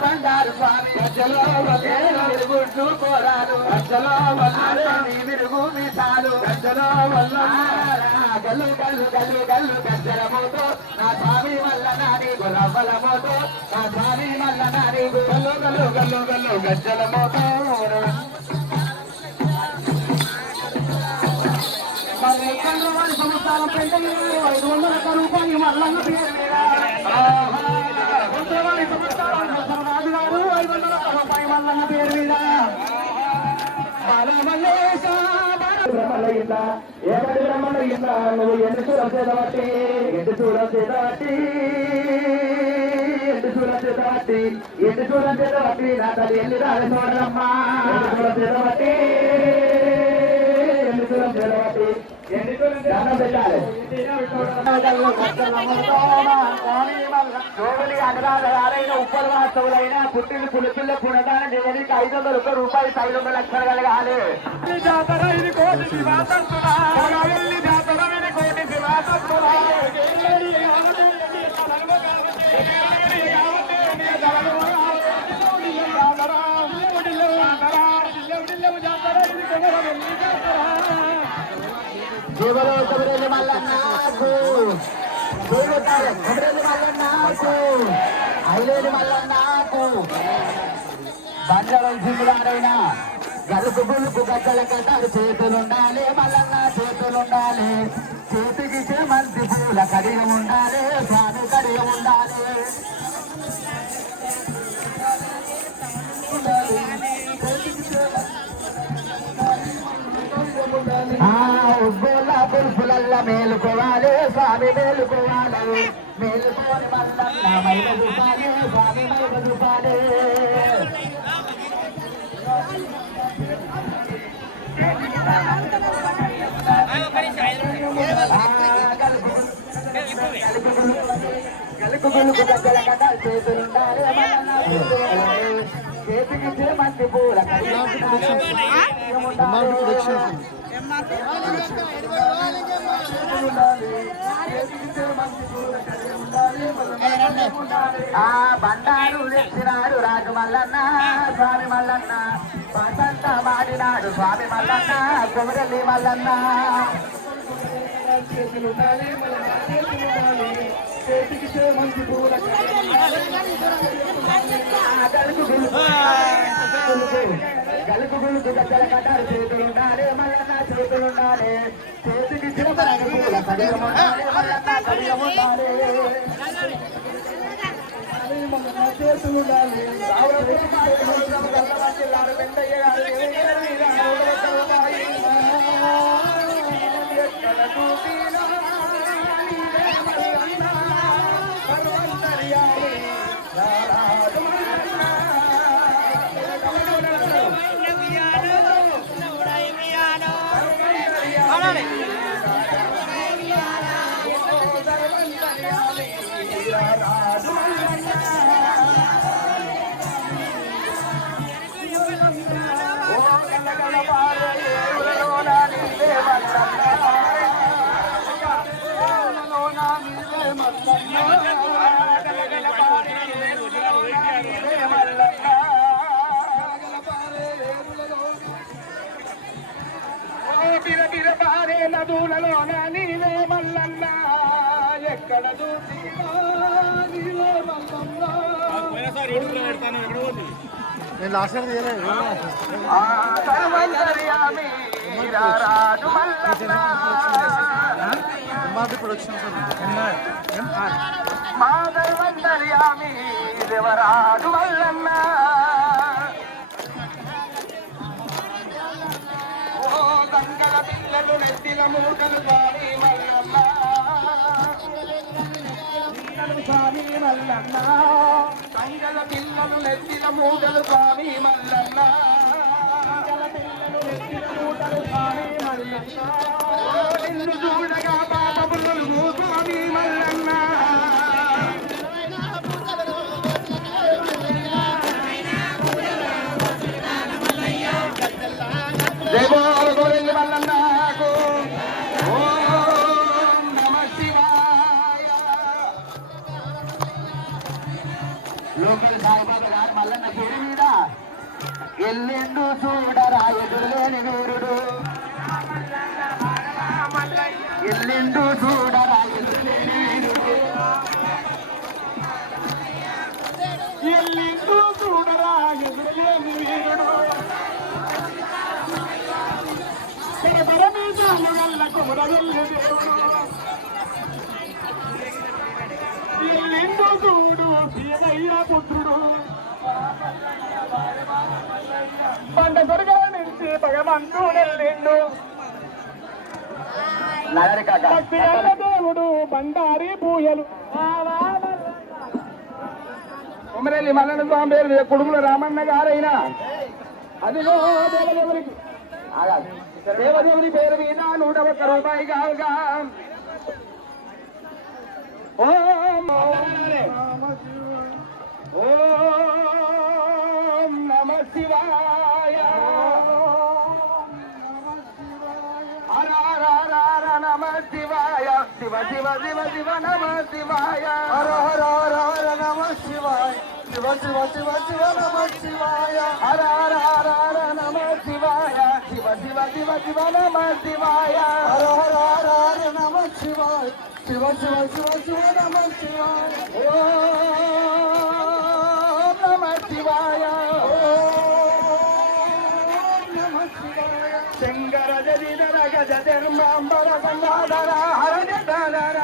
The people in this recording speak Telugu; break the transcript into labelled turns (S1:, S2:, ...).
S1: బండారు స్వామి. గజ్జలో వల్లేరు విరుగుడ్లు కోరాలు గజ్జలో వల్లారు విరుగు మీసాలు వల్లారా గల్లు గల్లు గల్లు గల్లు గజ్జల మోతో నా స్వామి వల్ల నాని గులవ్వల మోతో నా స్వామి వల్ల నాని గల్లు గల్లు గల్లు గల్లు గజ్జల మోతో మరి చంద్రవారి సంస్థానం పెంటలు ఐదు వందల రూపాయలు మల్లన్న మల్లన్న పేరు మీద బాలమల్లేశ బ్రహ్మలయ్యింద ఏకటి నువ్వు ఎండు చూడ చేదవట్టి ఎండు చూడ చేదవట్టి ఎండు చూడ చూడ నా తల్లి ఎల్లి రాలి చూడమ్మా దండం పెట్టాలి జోగులి అనురాధగారైన ఉప్పలు వాస్తవులైన పుట్టిన పులిపిల్ల పునదాన ఐదు వందల ఒక్క రూపాయలు ఐదు వందల లక్షలు కలగాలి జాతర ఇది కోటి శివాసత్తురా జాతర ఇది కోటి శివాసత్తురా జీవలో కబురెల్లి మల్లన్నకు జీవితాలు కబురెల్లి మల్లన్నకు ఐలేని మల్లన్నకు బండలం సింగులారైనా గలుపు గులుపు గద్దల కట్టారు చేతులుండాలి మల్లన్న చేతులుండాలి చేతికి మంచి పూల కడియం ఉండాలి. మేలుకోవాలి స్వామి మేలుకోవాలి మేలుకోని మల్లన్న మైల చూపాలి స్వామి మైల చూపాలి చేతులుండాలి. చేతికి చేమంతి పూల ఆ బండారు తెచ్చినాడు రాజు మల్లన్న స్వామి మల్లన్న వసంత మాడినాడు స్వామి మల్లన్న కొమరల్లి మల్లన్న. గలుపు గులుపు గద్దల కట్టారు చేతులుండాలి మల్లన్న చేతులుండాలి చేతికి చేతులు పూల కడియం ఉండాలి చేతులుండాలి నదులలో నీవే మల్లన్న. ఎక్కడ
S2: నేను లాస్ట్ ఎంఆర్పి ప్రొడక్షన్స్ ఎంఆర్
S1: మా సర్వంతర్యామి దేవరాజు మల్లన్న. గంగల పిల్లలు నెత్తిల మూటలు స్వామి మల్లన్న. పిల్లలు స్వామి మల్లన్న. గంగల పిల్లలు నెత్తిల మూటలు స్వామి మల్లన్న. పిల్లలు నెత్తిన మూటలు స్వామి మల్లన్న. నిన్ను చూడగా వల్ల చూడు పుత్రుడు పండ దొరగా నుంచి భగవంతుడెల్లిండు భక్తి దేవుడు బండారి పూయలు ఉమరెల్లి మల్లన స్వామి పేరు కుడుముల రామన్న గారైనా. అదిగో దేవదేవునికి దేవదేవుని పేరు మీద నూట ఒక్క రూపాయి కావుగా ఓం ఓం నమ శివాయ
S2: హర హర హర హర నమ శివాయ శివ శివ శివ శివ నమ శివాయ
S1: హర హర హర హర నమ శివాయ శివ శివ శివ శివ నమ శివాయ.
S2: హర హర హర హర నమ శివాయ. శివ శివ శివ శివ నమ శివాయ.
S1: ఓం నమ శివాయ.
S2: ఓం నమ శివాయ.
S1: శంకర జదిధర గజ ధర్మాంబర గంగాధర హర జగధర